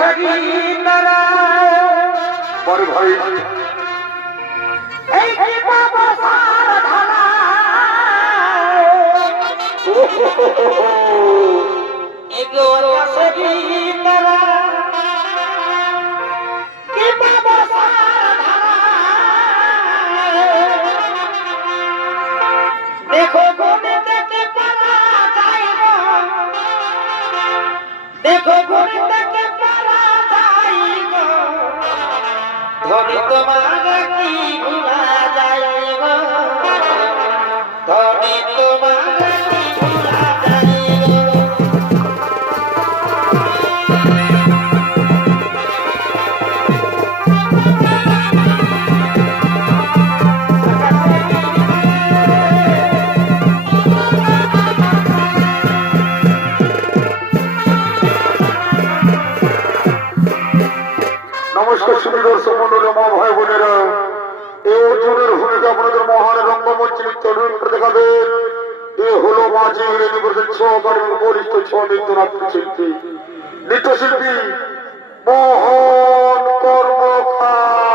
সারি বড় এই বাবা সার ধারা এগো সারি ধরে তোমার কি ভুলা যায় ধরে তোমার শিল্পী নৃত্যশিল্পী মোহন কর্মকার।